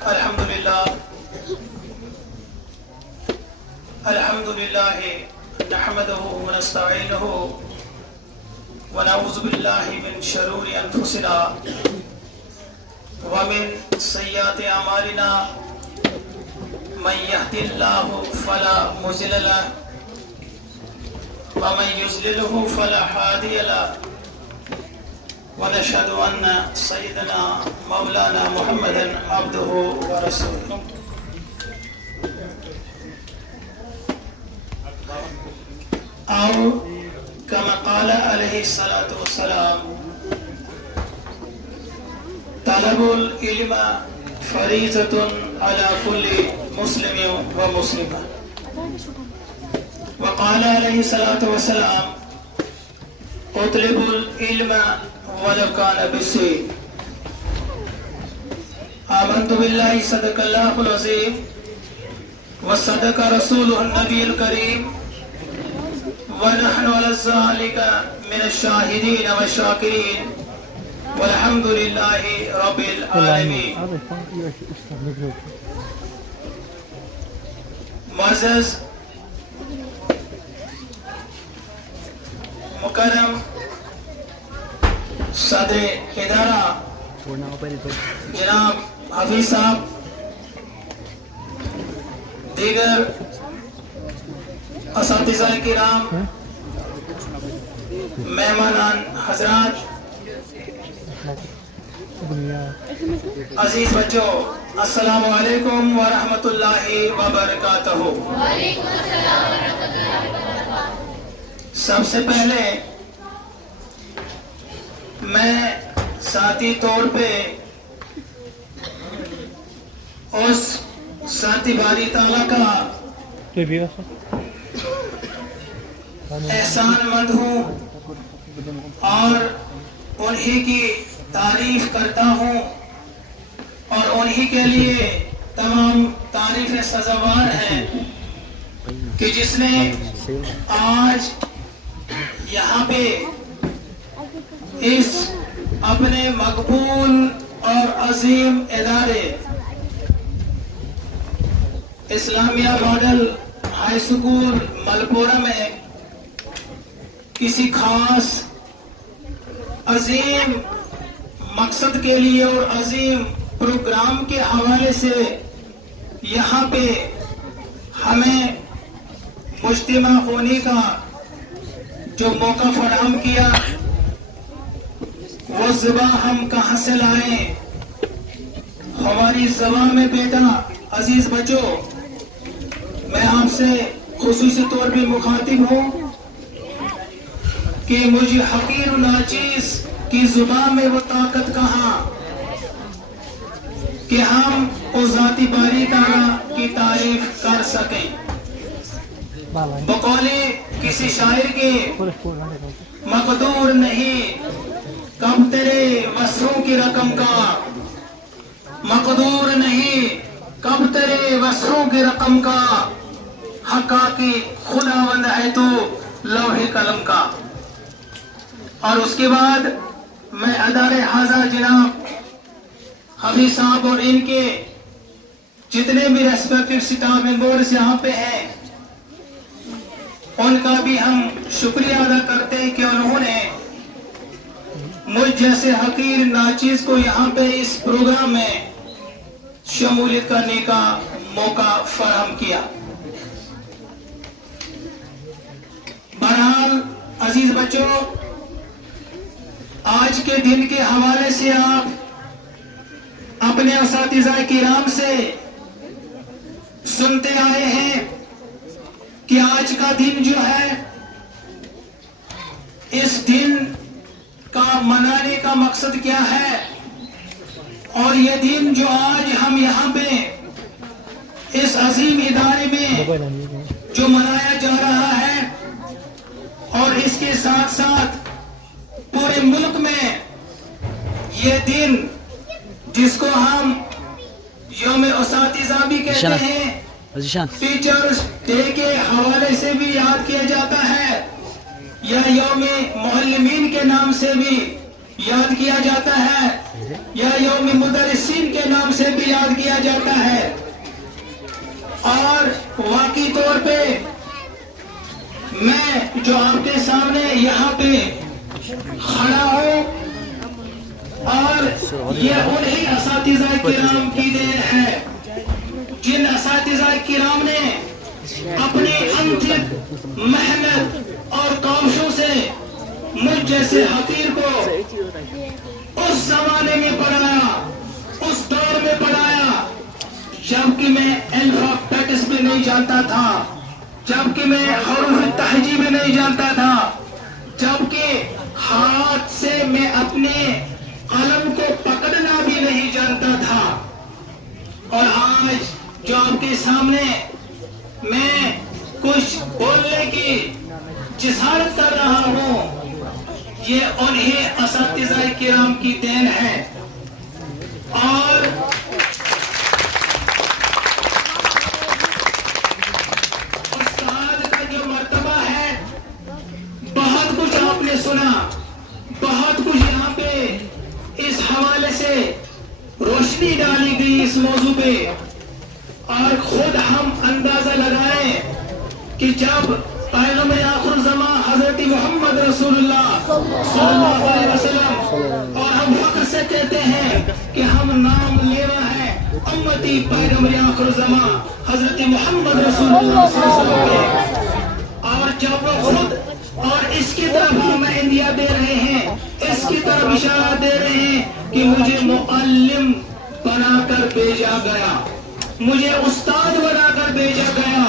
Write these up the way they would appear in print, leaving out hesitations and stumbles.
الحمد لله نحمده ونستعينه ونعوذ بالله من شرور أنفسنا ومن سيئات أعمالنا من يهد الله فلا مضل له ومن يضلله فلا هادي له ونشهد أن سيدنا مولانا محمدا عبده ورسوله أو كما قال عليه الصلاة والسلام طلب العلم فريضة على كل مسلم ومسلمة وقال عليه الصلاة والسلام اطلب العلم ولو كان بالسيف آمنت بالله صدق الله العظيم وصدق رسوله النبي الكريم ونحن على ذلك من الشاهدين والشاكرين والحمد لله رب العالمين. معزز مکرم صدر ادارہ جناب حفیظ صاحب، دیگر اساتذہ کرام، مہمانان حضرات، عزیز بچوں، السلام علیکم ورحمۃ اللہ وبرکاتہ. سب سے پہلے میں ذاتی طور پہ اس ذاتی باری تعالیٰ کا احسان مند ہوں اور انہی کی تعریف کرتا ہوں اور انہی کے لیے تمام تعریفیں سزاوار ہیں کہ جس نے آج یہاں پہ اس اپنے مقبول اور عظیم ادارے اسلامیہ ماڈل ہائی اسکول ملپورہ میں کسی خاص عظیم مقصد کے لیے اور عظیم پروگرام کے حوالے سے یہاں پہ ہمیں مجتمع ہونے کا جو موقع فراہم کیا، وہ زباں ہم کہاں سے لائیں؟ ہماری زبان میں بیٹا عزیز بچوں، میں آپ سے خصوصی طور پہ مخاطب ہوں کہ مجھے حقیر و ناچیز کی زبان میں وہ طاقت کہاں کہ ہم اس ذاتی باری تعالیٰ کی تعریف کر سکیں. بقول کسی شاعر کے مقدور نہیں کب تیرے وسروں کی رقم کا، مقدور نہیں کب تیرے وسروں کی رقم کا، حقاقی خداوند ہے تو لوح قلم کا. اور اس کے بعد میں ادارے حاضر جناب حفیظ صاحب اور ان کے جتنے بھی ریسپیکٹڈ اسٹاف ممبرز یہاں پہ ہیں، ان کا بھی ہم شکریہ ادا کرتے ہیں کہ انہوں نے مجھ جیسے حقیر ناچیز کو یہاں پہ اس پروگرام میں شمولیت کرنے کا موقع فراہم کیا. بہرحال عزیز بچوں، آج کے دن کے حوالے سے آپ اپنے اساتذہ کرام سے سنتے آئے ہیں کہ آج کا دن جو ہے، اس دن کا منانے کا مقصد کیا ہے، اور یہ دن جو آج ہم یہاں پہ اس عظیم ادارے میں جو منایا جا رہا ہے، اور اس کے ساتھ ساتھ پورے ملک میں یہ دن جس کو ہم یوم اساتذہ بھی کہتے ہیں، ٹیچرز ڈے کے حوالے سے بھی یاد کیا جاتا ہے، یا یوم معلمین کے نام سے بھی یاد کیا جاتا ہے، یا یوم مدرسین کے نام سے بھی یاد کیا جاتا ہے. اور واقعی طور پہ میں جو آپ کے سامنے یہاں پہ کھڑا ہوں اور یہ انہی اساتذہ کرام کی دین ہے جن اساتذہ کرام نے اپنی انتھک محنت اور کوششوں سے مجھ جیسے حقیر کو اس زمانے میں پڑھایا, اس دور میں پڑھایا جبکہ میں الفابیٹس بھی نہیں جانتا تھا, جبکہ میں حروف تہجی بھی نہیں جانتا تھا, جبکہ ہاتھ سے میں اپنے قلم کو پکڑنا بھی نہیں جانتا تھا. اور آج جو آپ کے سامنے میں کچھ بولنے کی جسارت کر رہا ہوں, یہ انہیں اساتذہ کرام کی دین ہے. اور استاد کا جو مرتبہ ہے, بہت کچھ آپ نے سنا, بہت کچھ یہاں پہ اس حوالے سے روشنی ڈالی گئی اس موضوع پہ. اور خود ہم اندازہ لگائیں کہ جب پیغمبر آخر الزمان حضرت محمد رسول اللہ صلی اللہ علیہ وسلم, اور ہم فخر سے کہتے ہیں کہ ہم نام لیوا ہیں امتی پیغمبر آخر الزمان حضرت محمد رسول اللہ صلی اللہ علیہ وسلم کے, اور جب وہ خود اور اس کی طرف ہمیں انڈیا دے رہے ہیں, اس کی طرف اشارہ دے رہے ہیں کہ مجھے معلم بنا کر بھیجا گیا, مجھے استاد بنا کر بھیجا گیا.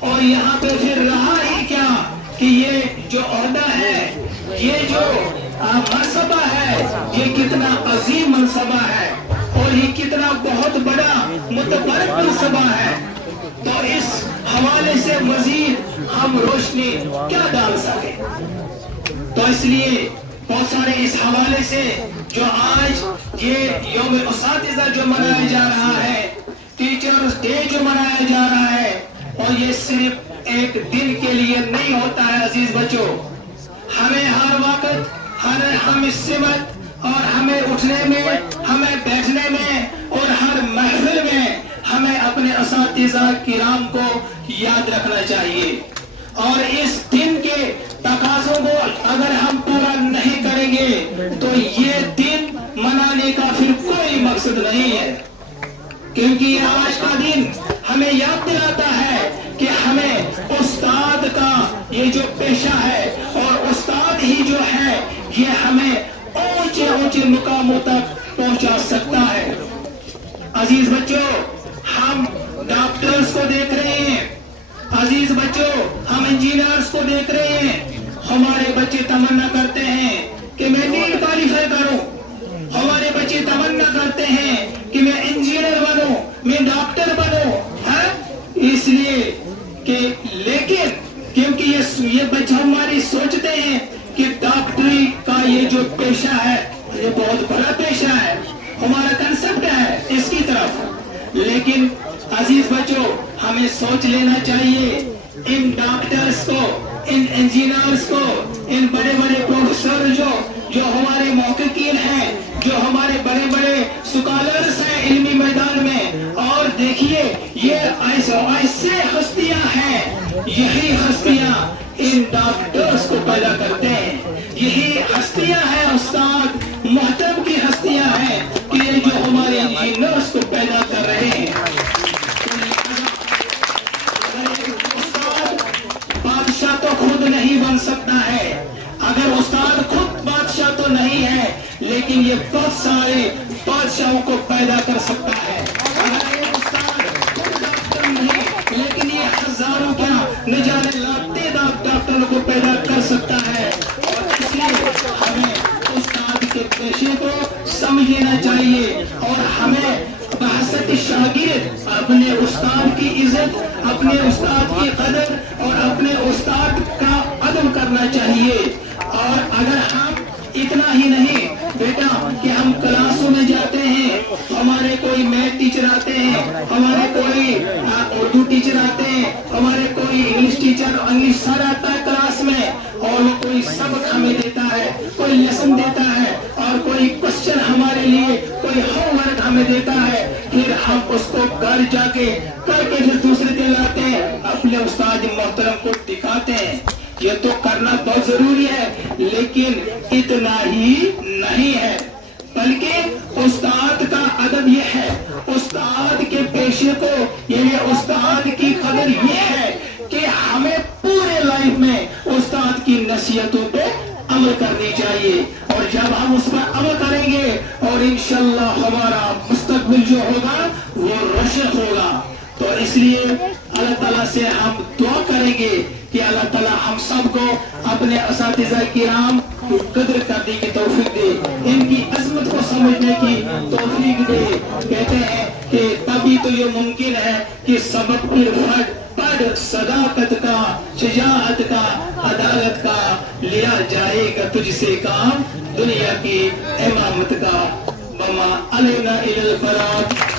اور یہاں پہ پھر رہا ہی کیا کہ یہ جو عہدہ ہے, یہ جو منصبہ ہے, یہ کتنا عظیم منصبہ ہے اور یہ کتنا بہت بڑا متبرک منصبہ ہے. تو اس حوالے سے مزید ہم روشنی کیا ڈال سکیں. تو اس لیے بہت سارے اس حوالے سے جو آج یہ یوم اساتذہ جو منایا جا رہا ہے, ٹیچرز ڈے جو منایا جا رہا ہے, اور یہ صرف ایک دن کے لیے نہیں ہوتا ہے. عزیز بچوں, ہمیں ہر وقت ہم اس سمت اور ہمیں اٹھنے میں, ہمیں بیٹھنے میں اور ہر محفل میں ہمیں اپنے اساتذہ کرام کو یاد رکھنا چاہیے. اور اس دن کے تقاضوں کو اگر ہم پورا نہیں کریں گے تو یہ دن منانے کا پھر کوئی مقصد نہیں ہے. کیونکہ یہ آج کا دن ہمیں یاد دلاتا ہے کہ ہمیں استاد کا یہ جو پیشہ ہے, اور استاد ہی جو ہے یہ ہمیں اونچے اونچے مقاموں تک پہنچا سکتا ہے. عزیز بچوں, ہم ڈاکٹرز کو دیکھ رہے ہیں, عزیز بچوں ہم انجینئرز کو دیکھ رہے ہیں. ہمارے بچے تمنا کرتے ہیں کہ میں نیٹ کوالیفائی کروں, ہمارے بچے تمنا کرتے ہیں کہ میں انجینئر بنوں, میں ڈاکٹر بنوں, اس لیے کہ لیکن کیونکہ یہ بچے ہماری سوچتے ہیں کہ ڈاکٹری کا یہ جو پیشہ ہے یہ بہت بڑا پیشہ ہے, ہمارا کنسپٹ ہے اس کی طرف. لیکن عزیز بچوں ہمیں سوچ لینا چاہیے ان ڈاکٹرز کو, ان انجینئرز کو, ان بڑے بڑے پروفیسر جو ہمارے محققین ہیں, جو ہمارے بڑے بڑے سکالرز ہیں علمی میدان میں. اور دیکھیے یہ ایسے ہستیاں ہیں, یہی ہستیاں ان ڈاکٹرز کو پیدا کرتے ہیں, یہی ہستیاں ہیں استاد محترم کی ہستیاں ہیں کہ یہ جو ہمارے انجینئرز کو پیدا کر رہے ہیں. بادشاہ تو خود نہیں بن سکتا ہے, اگر استاد خود بادشاہ تو نہیں ہے, لیکن یہ بہت سارے بادشاہوں کو پیدا کر سکتا ہے. اگر ایک استاد خود ڈاکٹر نہیں, لیکن یہ ہزاروں کیا نہ جانے لاکھوں ڈاکٹروں کو پیدا کر سکتا ہے. اور اس لیے ہمیں استاد کے پیشے کو سمجھ لینا چاہیے, اور ہمیں بحثت شاگرد اپنے استاد کی عزت, اپنے استاد کی قدر اور اپنے استاد کا ادب کرنا چاہیے. اور اگر ہم اتنا ہی نہیں بیٹا کہ ہم کلاسوں میں جاتے ہیں ہمارے کوئی میتھ ٹیچر آتے ہیں، ہمارے کوئی اردو ٹیچر آتے ہیں، ہمارے کوئی انگلش ٹیچر انگلش سر آتا ہے کلاس میں، اور وہ کوئی سبق ہمیں دیتا ہے، کوئی لیسن دیتا ہے، اور کوئی کوشچن ہمارے لیے، کوئی ہوم ورک ہمیں دیتا ہے، پھر ہم اس کو گھر جا کے کر کے پھر دوسرے دن لاتے ہیں، اپنے استاد محترم کو دکھاتے ہیں۔ یہ تو کرنا بہت ضروری ہے، لیکن اتنا ہی نہیں ہے، بلکہ استاد کا ادب یہ ہے، استاد کے پیشے کو، یہ استاد کی قدر یہ ہے کہ ہمیں پورے لائف میں استاد کی نصیحتوں پہ عمل کرنی چاہیے، اور جب ہم اس پر عمل کریں گے اور انشاءاللہ ہمارا مستقبل جو ہوگا وہ روشن ہوگا۔ تو اس لیے اللہ تعالیٰ سے ہم دعا کریں گے کہ اللہ تعالیٰ ہم سب کو اپنے اساتذہ کرام کی قدر کرنے کی توفیق دے، ان کی عظمت کو سمجھنے کی توفیق دے۔ کہتے ہیں کہ تبھی تو یہ ممکن ہے کہ سبق پڑھ صداقت کا، شجاعت کا، عدالت کا، لیا جائے گا تجھ سے کام دنیا کی امامت کا۔ وما علینا الا البلاغ۔